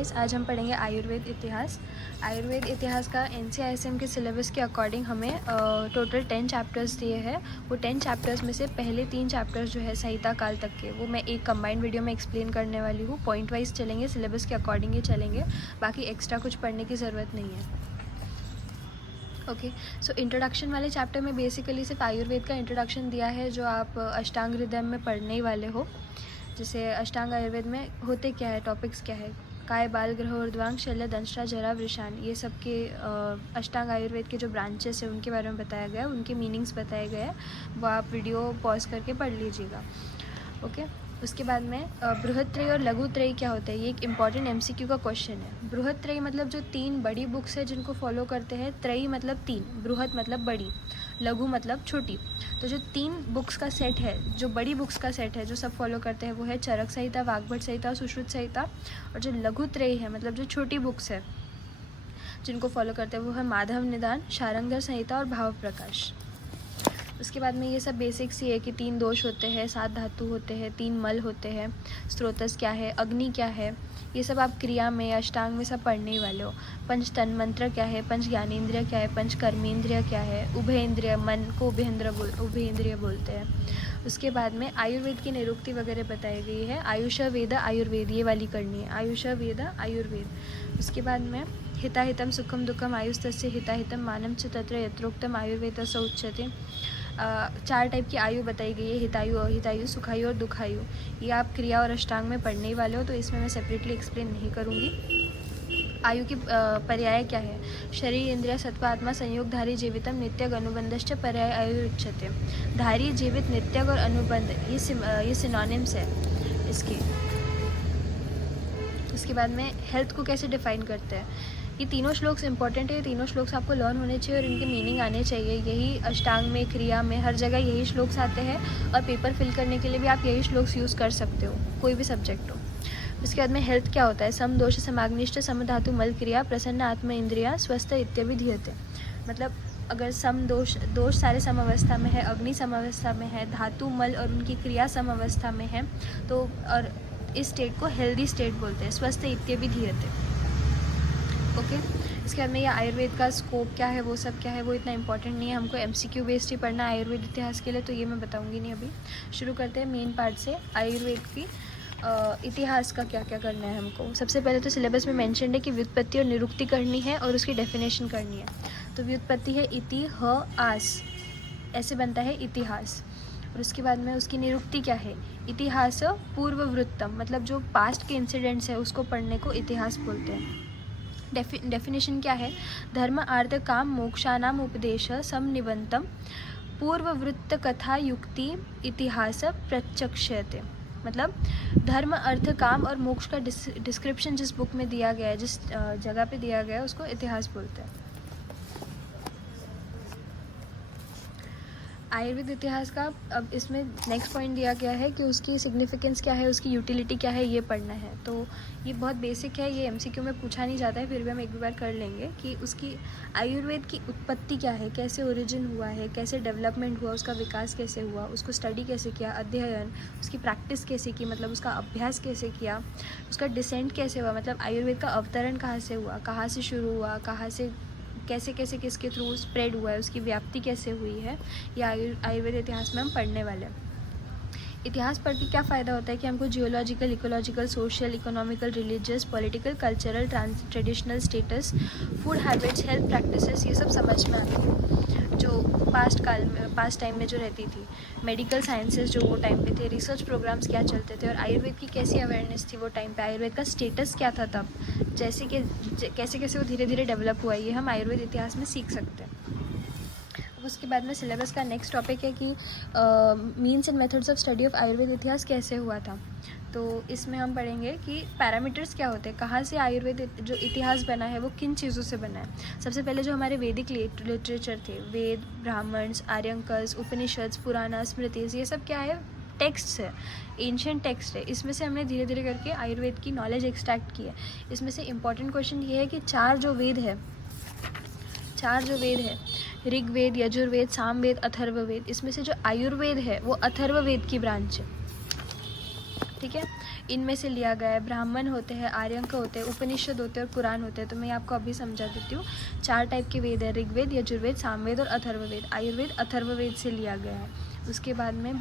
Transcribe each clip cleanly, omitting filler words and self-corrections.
Guys, आज हम पढ़ेंगे आयुर्वेद इतिहास। आयुर्वेद इतिहास का NCISM के सिलेबस के अकॉर्डिंग हमें टोटल 10 चैप्टर्स दिए हैं। वो 10 चैप्टर्स में से पहले 3 चैप्टर्स जो है संहिता काल तक के, वो मैं एक कंबाइंड वीडियो में एक्सप्लेन करने वाली हूँ। पॉइंट वाइज चलेंगे, सिलेबस के अकॉर्डिंग ही चलेंगे, बाकी एक्स्ट्रा कुछ पढ़ने की ज़रूरत नहीं है। ओके, सो इंट्रोडक्शन वाले चैप्टर में बेसिकली सिर्फ आयुर्वेद का इंट्रोडक्शन दिया है, जो आप अष्टांग हृदय में पढ़ने ही वाले हो। जैसे अष्टांग आयुर्वेद में होते क्या है, टॉपिक्स क्या है, काय, बाल, ग्रह, ऊर्ध्वांग, शल्य, दंष्ट्रा, जरा, वृषाण, ये सब के अष्टांग आयुर्वेद के जो ब्रांचेस है उनके बारे में बताया गया है, उनके मीनिंग्स बताए गए हैं। वो आप वीडियो पॉज करके पढ़ लीजिएगा। ओके, उसके बाद में बृहत्त्रयी और लघुत्रयी क्या होता है, ये एक इम्पॉर्टेंट MCQ का क्वेश्चन है। बृहत्त्रयी मतलब जो 3 बड़ी बुक्स है जिनको फॉलो करते हैं, त्रयी मतलब 3, बृहत मतलब बड़ी, लघु मतलब छोटी। तो जो 3 बुक्स का सेट है, जो बड़ी बुक्स का सेट है जो सब फॉलो करते हैं, वो है चरक संहिता, वाग्भट संहिता और सुश्रुत संहिता। और जो लघुत्रयी है मतलब जो छोटी बुक्स है जिनको फॉलो करते हैं, वो है माधव निदान, शारंगधर संहिता और भाव प्रकाश। उसके बाद में ये सब बेसिक्स ही है कि 3 दोष होते हैं, 7 धातु होते हैं, 3 मल होते हैं, स्रोतस क्या है, अग्नि क्या है, ये सब आप क्रिया में, अष्टांग में सब पढ़ने ही वाले हो। पंच तन्मंत्र क्या है, पंच ज्ञानेंद्रिय क्या है, पंच कर्मेंद्रिय क्या है, उभयेंद्रिय, मन को उभयेंद्रिय बोलते हैं। उसके बाद में आयुर्वेद की निरुक्ति वगैरह बताई गई है। आयुष वेद आयुर्वेद, ये वाली करनी है, आयुष वेद आयुर्वेद। उसके बाद में हिताहितम सुखम दुखम आयुस्तस्य हिताहितम मानम च तत्र यत्रोक्तम आयुर्वेद स उच्यते। 4 टाइप की आयु बताई गई है, हितायु, अहितायु, सुखायु और दुखायु। ये आप क्रिया और अष्टांग में पढ़ने ही वाले हो, तो इसमें मैं सेपरेटली एक्सप्लेन नहीं करूँगी। आयु की पर्याय क्या है, शरीर, इंद्रिय, सत्व, आत्मा, संयोग, धारी, जीवितम, नित्यग, अनुबंधश्च पर्याय आयु उच्यते। धारी, जीवित, नित्यग और अनुबंध, ये सिनोनिम्स है इसके। उसके बाद में हेल्थ को कैसे डिफाइन करते हैं, ये तीनों श्लोक्स इंपॉर्टेंट है, ये तीनों श्लोक्स आपको लर्न होने चाहिए और इनके मीनिंग आने चाहिए। यही अष्टांग में, क्रिया में, हर जगह यही श्लोक्स आते हैं और पेपर फिल करने के लिए भी आप यही श्लोक्स यूज़ कर सकते हो, कोई भी सब्जेक्ट हो। उसके बाद में हेल्थ क्या होता है, सम दोष समाग्निष्ठ समधातु मल क्रिया प्रसन्न आत्म इंद्रिया स्वस्थ इत्यादि धीयते। मतलब अगर सम दोष सारे समअवस्था में है, अग्नि समअवस्था में है, धातु मल और उनकी क्रिया समअवस्था में है, तो और इस स्टेट को हेल्दी स्टेट बोलते हैं, स्वस्थ इत्यादि धीयते। ओके, इसके बाद में ये आयुर्वेद का स्कोप क्या है, वो सब क्या है, वो इतना इंपॉर्टेंट नहीं है, हमको MCQ बेस्ड ही पढ़ना है आयुर्वेद इतिहास के लिए, तो ये मैं बताऊंगी नहीं। अभी शुरू करते हैं मेन पार्ट से, आयुर्वेद की इतिहास का क्या क्या करना है हमको। सबसे पहले तो सिलेबस में मेंशन्ड है कि व्युत्पत्ति और निरुक्ति करनी है और उसकी डेफिनेशन करनी है। तो व्युत्पत्ति है इति ह आस, ऐसे बनता है इतिहास। और उसके बाद में उसकी निरुक्ति क्या है, इतिहास पूर्ववृत्तम, मतलब जो पास्ट के इंसिडेंट्स है उसको पढ़ने को इतिहास बोलते हैं। डेफिनेशन क्या है, धर्म अर्थ काम मोक्षानाम उपदेश समनिबंतम पूर्ववृत्त कथा युक्ति इतिहास प्रत्यक्षते। मतलब धर्म, अर्थ, काम और मोक्ष का डिस्क्रिप्शन जिस बुक में दिया गया है, जिस जगह पे दिया गया है, उसको इतिहास बोलते हैं। आयुर्वेद इतिहास का अब इसमें नेक्स्ट पॉइंट दिया गया है कि उसकी सिग्निफिकेंस क्या है, उसकी यूटिलिटी क्या है, ये पढ़ना है। तो ये बहुत बेसिक है, ये MCQ में पूछा नहीं जाता है, फिर भी हम एक बार कर लेंगे कि उसकी आयुर्वेद की उत्पत्ति क्या है, कैसे ओरिजिन हुआ है, कैसे डेवलपमेंट हुआ, उसका विकास कैसे हुआ, उसको स्टडी कैसे किया, अध्ययन, उसकी प्रैक्टिस कैसे की, मतलब उसका अभ्यास कैसे किया, उसका डिसेंट कैसे हुआ, मतलब आयुर्वेद का अवतरण कहाँ से हुआ, कहाँ से शुरू हुआ, कहाँ से कैसे कैसे किसके थ्रू स्प्रेड हुआ है, उसकी व्याप्ति कैसे हुई है, या आयुर्वेद इतिहास में हम पढ़ने वाले हैं। इतिहास पढ़ के क्या फ़ायदा होता है कि हमको geological, ecological, social, economical, religious, political, cultural, traditional status, food habits, health practices, ये सब समझ में आती है जो पास्ट टाइम में जो रहती थी। मेडिकल साइंसेस जो वो टाइम पे थे, रिसर्च प्रोग्राम्स क्या चलते थे, और आयुर्वेद की कैसी अवेयरनेस थी वो टाइम पे, आयुर्वेद का स्टेटस क्या था तब, जैसे कि कैसे कैसे वो धीरे धीरे डेवलप हुआ, ये हम आयुर्वेद इतिहास में सीख सकते हैं। उसके बाद में सिलेबस का नेक्स्ट टॉपिक है कि means and methods of study of Ayurveda इतिहास कैसे हुआ था। तो इसमें हम पढ़ेंगे कि पैरामीटर्स क्या होते हैं, कहाँ से आयुर्वेद जो इतिहास बना है वो किन चीज़ों से बना है। सबसे पहले जो हमारे वैदिक लिटरेचर थे, वेद, ब्राह्मण्स, आर्यंकस, उपनिषद, पुराना, स्मृतिज, ये सब क्या है, टेक्स्ट है, एंशिएंट टेक्स्ट है। इसमें से हमने धीरे धीरे करके आयुर्वेद की नॉलेज एक्सट्रैक्ट की है। इसमें से इम्पॉर्टेंट क्वेश्चन ये है कि चार जो वेद है, ऋग्वेद, यजुर्वेद, सामवेद, अथर्ववेद, इसमें से जो आयुर्वेद है वो अथर्ववेद की ब्रांच है। ठीक है। इनमें से लिया गया है। ब्राह्मण होते हैं, आर्यंक होते हैं, उपनिषद होते हैं और पुराण होते हैं। तो मैं आपको अभी समझा देती हूँ। 4 टाइप के वेद है, ऋग्वेद, यजुर्वेद, सामवेद और अथर्ववेद। आयुर्वेद अथर्ववेद से लिया गया है। उसके बाद में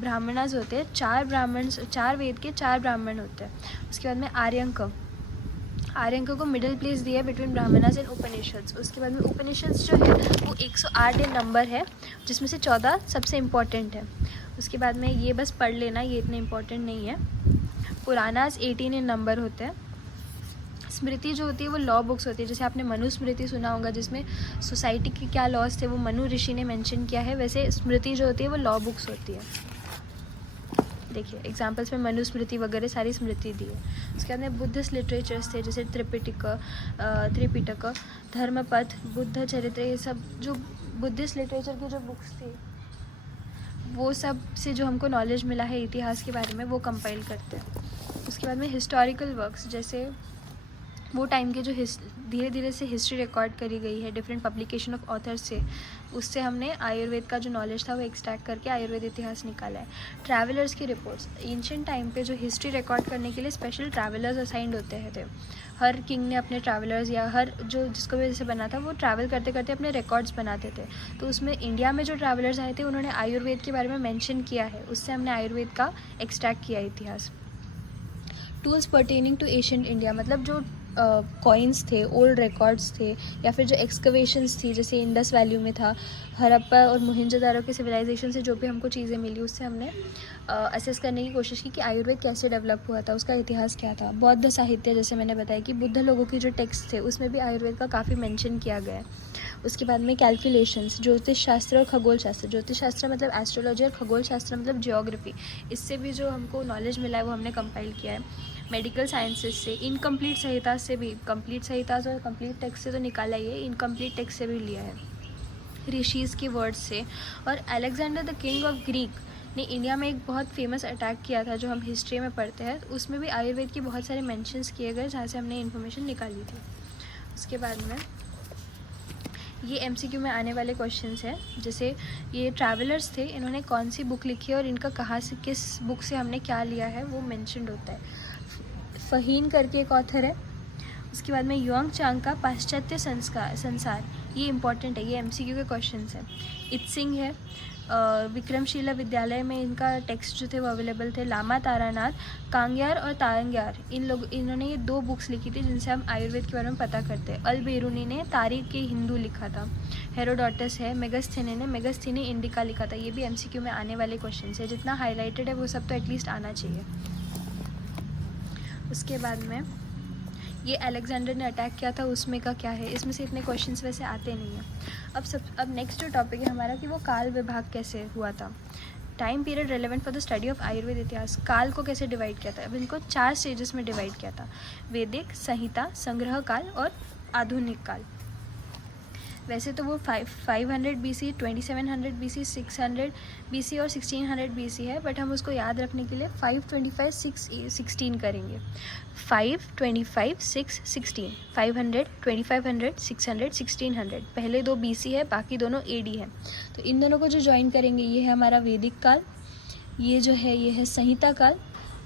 ब्राह्मणास होते हैं, 4 वेद के 4 ब्राह्मण होते हैं। उसके बाद में आर्यंक को मिडिल प्लेस दिया है बिटवीन ब्राह्मणास एंड उपनिषद्स। उसके बाद में उपनिषद्स जो है वो 108 नंबर है, जिसमें से 14 सबसे इम्पॉर्टेंट है। उसके बाद में ये बस पढ़ लेना, ये इतने इम्पॉर्टेंट नहीं है। पुराणास 18 नंबर होते हैं। स्मृति जो होती है वो लॉ बुक्स होती है, जैसे आपने मनुस्मृति सुना होगा जिसमें सोसाइटी के क्या लॉज थे वो मनु ऋषि ने मेंशन किया है, वैसे स्मृति जो होती है वो लॉ बुक्स होती है। देखिए एग्जाम्पल्स में मनुस्मृति वगैरह सारी स्मृति दी है। उसके बाद में बुद्धिस्ट लिटरेचर्स थे, जैसे त्रिपिटक, धर्मपथ, बुद्ध चरित्र, ये सब जो बुद्धिस्ट लिटरेचर की जो बुक्स थी वो सब से जो हमको नॉलेज मिला है इतिहास के बारे में वो कंपाइल करते हैं। उसके बाद में हिस्टोरिकल वर्क्स, जैसे वो टाइम के जो धीरे धीरे से हिस्ट्री रिकॉर्ड करी गई है डिफरेंट पब्लिकेशन ऑफ ऑथर्स से, उससे हमने आयुर्वेद का जो नॉलेज था वो एक्सट्रैक्ट करके आयुर्वेद इतिहास निकाला है। ट्रैवलर्स की रिपोर्ट्स, एंशिएंट टाइम पे जो हिस्ट्री रिकॉर्ड करने के लिए स्पेशल ट्रैवलर्स असाइंड होते थे। हर किंग ने अपने ट्रैवलर्स या हर जो जिसको भी जैसे बना था वो ट्रैवल करते करते अपने रिकॉर्ड्स बनाते थे। तो उसमें इंडिया में जो ट्रैवलर्स आए थे उन्होंने आयुर्वेद के बारे में मेंशन किया है, उससे हमने आयुर्वेद का एक्सट्रैक्ट किया इतिहास। Tools pertaining to ancient India, मतलब जो कॉइन्स थे, ओल्ड रिकॉर्ड्स थे, या फिर जो एक्सकवेशंस थी, जैसे इंडस वैली में था, हड़प्पा और मोहनजोदारो के सिविलाइजेशन से जो भी हमको चीज़ें मिली उससे हमने असेस करने की कोशिश की कि आयुर्वेद कैसे डेवलप हुआ था, उसका इतिहास क्या था। बौद्ध साहित्य, जैसे मैंने बताया कि बुद्ध लोगों की जो टेक्स्ट थे उसमें भी आयुर्वेद का काफ़ी मेंशन किया गया है। उसके बाद में कैलकुलेशंस, ज्योतिष शास्त्र और खगोल शास्त्र। ज्योतिष शास्त्र मतलब एस्ट्रोलॉजी और खगोल शास्त्र मतलब जियोग्राफी। इससे भी जो हमको नॉलेज मिला है वो हमने कंपाइल किया है। मेडिकल साइंसेस से, इनकम्प्लीट संहिता से भी, कंप्लीट संहिता और कंप्लीट टेक्स्ट से तो निकाला ही है, इनकम्प्लीट टेक्स्ट से भी लिया है। ऋषिज़ की वर्ड्स से। और Alexander the king of Greek ने इंडिया में एक बहुत फेमस अटैक किया था जो हम हिस्ट्री में पढ़ते हैं, उसमें भी आयुर्वेद के बहुत सारे मेंशंस किए गए जहाँ से हमने इन्फॉर्मेशन निकाली थी। उसके बाद में ये एमसीक्यू में आने वाले क्वेश्चंस हैं, जैसे ये ट्रैवलर्स थे, इन्होंने कौन सी बुक लिखी है और इनका कहाँ से, किस बुक से हमने क्या लिया है वो मेंशन्ड होता है। फहीन करके एक ऑथर है। उसके बाद में युआंग चांग का पाश्चात्य संसार, ये इंपॉर्टेंट है, ये एमसीक्यू के क्वेश्चंस हैं। इत्सिंग है, विक्रमशिला विद्यालय में इनका टेक्स्ट जो थे वो अवेलेबल थे। लामा तारानाथ, कांग्यार और तारंग्यार, इन्होंने ये 2 बुक्स लिखी थी जिनसे हम आयुर्वेद के बारे में पता करते हैं। अल बेरूनी ने तारीख के हिंदू लिखा था। हेरोडोटस है, मेगस्थीनी ने मेगस्थीनी इंडिका लिखा था। ये भी एमसीक्यू में आने वाले क्वेश्चन है, जितना हाईलाइटेड है वो सब तो एटलीस्ट आना चाहिए। उसके बाद में ये अलेक्जेंडर ने अटैक किया था उसमें का क्या है, इसमें से इतने क्वेश्चंस वैसे आते नहीं हैं। अब नेक्स्ट जो टॉपिक है हमारा कि वो काल विभाग कैसे हुआ था। Time period relevant for the study of Ayurveda इतिहास। काल को कैसे डिवाइड किया था, अब इनको 4 स्टेजेस में डिवाइड किया था। वैदिक, संहिता, संग्रह काल और आधुनिक काल। वैसे तो वो 500 BC, 2700 BC, 600 BC और 1600 BC है, बट हम उसको याद रखने के लिए 525, 16 करेंगे। 525, 16, 500, 2500, 600, 1600। पहले 2 BC है, बाकी दोनों AD है। तो इन दोनों को जो ज्वाइन करेंगे ये है हमारा वैदिक काल, ये जो है ये है संहिता काल,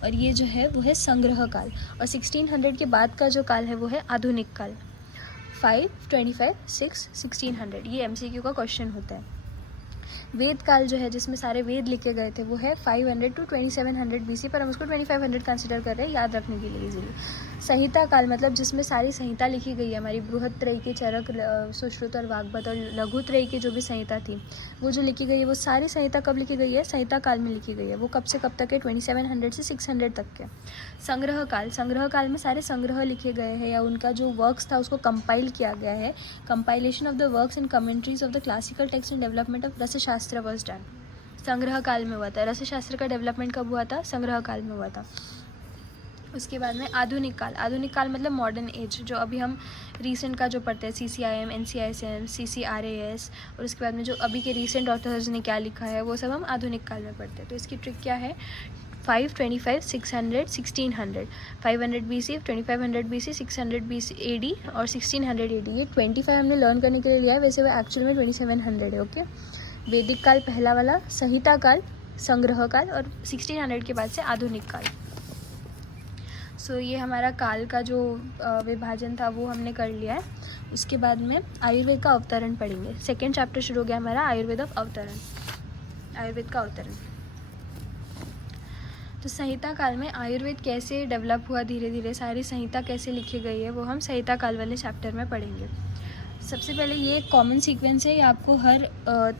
और ये जो है वो है संग्रह काल। और 1600 के बाद का जो काल है वो है आधुनिक काल। 5, 25, 6, 1600, ये एमसीक्यू का क्वेश्चन होता है। वेद काल जो है जिसमें सारे वेद लिखे गए थे वो है 500 to 2700 BC, पर हम उसको 2500 कंसिडर कर रहे हैं याद रखने के लिए इजीली। संहिता काल मतलब जिसमें सारी संहिता लिखी गई है, हमारी बृहत्त्रयी, चरक, सुश्रुत और वाग्भट, और लघुत्रयी की जो भी संहिता थी वो जो लिखी गई है वो सारी संहिता कब लिखी गई है, संहिता काल में लिखी गई है। वो कब से कब तक है, 2700 से 600 तक के। संग्रह काल में सारे संग्रह लिखे गए हैं या उनका जो वर्क्स था उसको कंपाइल किया गया है। Compilation of the works and commentaries of the classical text and development of Rasashastra was done. संग्रह काल में हुआ था। रसशास्त्र का डेवलपमेंट कब हुआ था, संग्रह काल में हुआ था। उसके बाद में आधुनिक काल मतलब मॉडर्न एज, जो अभी हम रीसेंट का जो पढ़ते हैं, CCIM, NCISM, CCRAS, और उसके बाद में जो अभी के रीसेंट ऑथर्स ने क्या लिखा है वो सब हम आधुनिक काल में पढ़ते हैं। तो इसकी ट्रिक क्या है, 525, 600, 1600, 500 BC, 2500 BC, 600 BC AD और 1600 AD। ये 25 हमने लर्न करने के लिए लिया है, वैसे वो एक्चुअल में 2700 है। ओके, वैदिक काल पहला वाला, संहिता काल, संग्रह काल और 1600 के बाद से आधुनिक काल। सो ये हमारा काल का जो विभाजन था वो हमने कर लिया है। उसके बाद में आयुर्वेद का अवतरण पढ़ेंगे। सेकेंड चैप्टर शुरू हो गया हमारा आयुर्वेद ऑफ अवतरण, आयुर्वेद का अवतरण। तो संहिता काल में आयुर्वेद कैसे डेवलप हुआ, धीरे धीरे सारी संहिता कैसे लिखी गई है, वो हम संहिता काल वाले चैप्टर में पढ़ेंगे। सबसे पहले ये कॉमन सीक्वेंस है, ये आपको हर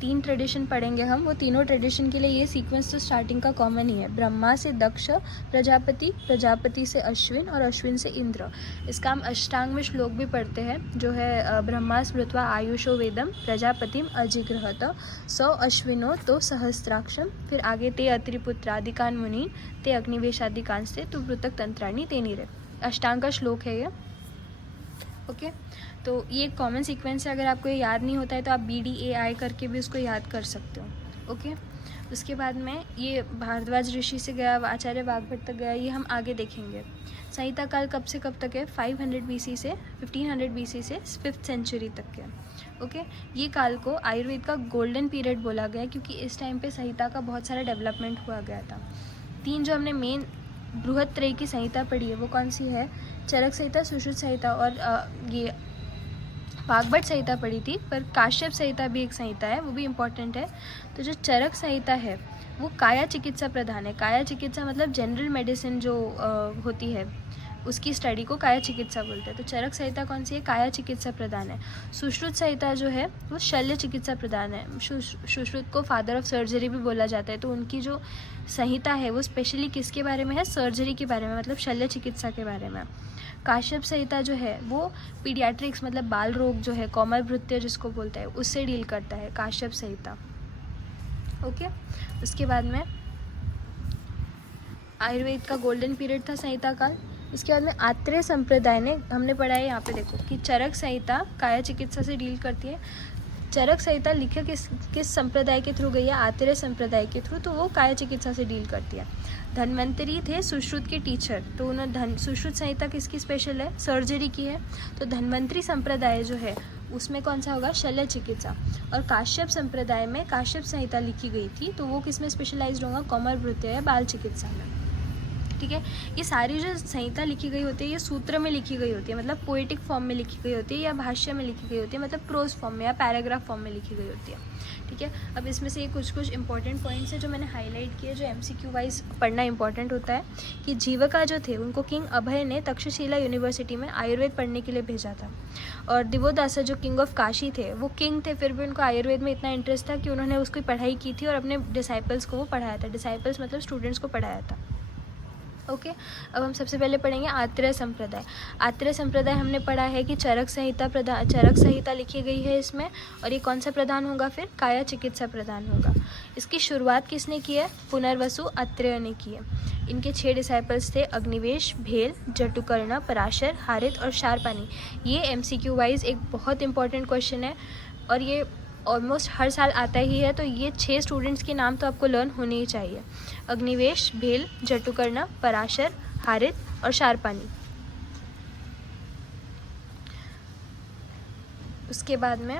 3 ट्रेडिशन पढ़ेंगे हम, वो तीनों ट्रेडिशन के लिए ये सीक्वेंस तो स्टार्टिंग का कॉमन ही है। ब्रह्मा से दक्ष, प्रजापति, प्रजापति से अश्विन और अश्विन से इंद्र। इसका हम अष्टांग में श्लोक भी पढ़ते हैं, जो है ब्रह्मा स्मृत्वा आयुषो वेदम प्रजापतिम अजिग्रहत सौ अश्विनो तो सहस्त्राक्षम। फिर आगे ते अत्रिपुत्रादिकान मुनि ते अग्निवेशादिकान से तु पृथक तंत्राणी ते नीरे। अष्टांग का श्लोक है ये। ओके तो ये एक कॉमन सीक्वेंस है। अगर आपको ये याद नहीं होता है तो आप BDAI करके भी उसको याद कर सकते हो। ओके उसके बाद में ये भारद्वाज ऋषि से गया, आचार्य वाग्भट तक गया, ये हम आगे देखेंगे। संहिता काल कब से कब तक है? 500 BC से 1500 BC से 5th सेंचुरी तक के। ओके ये काल को आयुर्वेद का गोल्डन पीरियड बोला गया क्योंकि इस टाइम पे संहिता का बहुत सारा डेवलपमेंट हुआ गया था। 3 जो हमने मेन बृहत्त्रयी की संहिता पढ़ी है वो कौन सी है? चरक संहिता, सुश्रुत संहिता और ये वाग्भट संहिता पढ़ी थी। पर काश्यप संहिता भी एक संहिता है, वो भी इम्पॉर्टेंट है। तो जो चरक संहिता है वो काया चिकित्सा प्रधान है। काया चिकित्सा मतलब जनरल मेडिसिन जो होती है उसकी स्टडी को काया चिकित्सा बोलते हैं। तो चरक संहिता कौन सी है? काया चिकित्सा प्रधान है। सुश्रुत संहिता जो है वो शल्य चिकित्सा प्रधान है। सुश्रुत को फादर ऑफ सर्जरी भी बोला जाता है। तो उनकी जो संहिता है वो स्पेशली किसके बारे में है? सर्जरी के बारे में, मतलब शल्य चिकित्सा के बारे में। काश्यप संहिता जो है वो पीडियाट्रिक्स मतलब बाल रोग जो है, कोमल भृत्य जिसको बोलते हैं, उससे डील करता है काश्यप संहिता। ओके उसके बाद में आयुर्वेद का गोल्डन पीरियड था संहिता काल। इसके बाद में आत्रेय संप्रदाय ने, हमने पढ़ा है यहाँ पे देखो कि चरक संहिता काया चिकित्सा से डील करती है। चरक संहिता लिखे किस संप्रदाय के थ्रू गई है? आत्रेय संप्रदाय के थ्रू, तो वो काया चिकित्सा से डील करती है। धन्वंतरी थे सुश्रुत के टीचर, तो उन्हें सुश्रुत संहिता किसकी स्पेशल है? सर्जरी की है। तो धन्वंतरी संप्रदाय जो है उसमें कौन सा होगा? शल्य चिकित्सा। और काश्यप संप्रदाय में काश्यप संहिता लिखी गई थी, तो वो किस में स्पेशलाइज्ड होगा? कोमल भृत्य या बाल चिकित्सा में। ठीक है ये सारी जो संहिता लिखी गई होती है ये सूत्र में लिखी गई होती है, मतलब पोएटिक फॉर्म में लिखी गई होती है या भाष्य में लिखी गई होती है, मतलब प्रोज फॉर्म में या पैराग्राफ फॉर्म में लिखी गई होती है। ठीक है अब इसमें से कुछ इंपॉर्टेंट पॉइंट्स हैं जो मैंने हाईलाइट किए, जो MCQ वाइज पढ़ना इंपॉर्टेंट होता है। कि जीविका जो थे उनको किंग अभय ने तक्षशिला यूनिवर्सिटी में आयुर्वेद पढ़ने के लिए भेजा था। और दिवोदासा जो किंग ऑफ काशी थे वो किंग थे, फिर भी उनको आयुर्वेद में इतना इंटरेस्ट था कि उन्होंने उसकी पढ़ाई की थी और अपने डिसाइपल्स को वो पढ़ाया था। डिसाइपल्स मतलब स्टूडेंट्स को पढ़ाया था। ओके अब हम सबसे पहले पढ़ेंगे आत्रेय संप्रदाय। आत्रेय संप्रदाय हमने पढ़ा है कि चरक संहिता लिखी गई है इसमें, और ये कौन सा प्रधान होगा? फिर काया चिकित्सा प्रधान होगा। इसकी शुरुआत किसने की है? पुनर्वसु अत्रेय ने की है। इनके 6 डिसाइपल्स थे, अग्निवेश, भेल, जटुकर्ण, पराशर, हारित और शारपानी। ये MCQ वाइज एक बहुत इंपॉर्टेंट क्वेश्चन है और ये ऑलमोस्ट हर साल आता ही है। तो ये 6 स्टूडेंट्स के नाम तो आपको लर्न होने ही चाहिए। अग्निवेश, भेल, जटुकर्ण, पराशर, हारित और शारपानी। उसके बाद में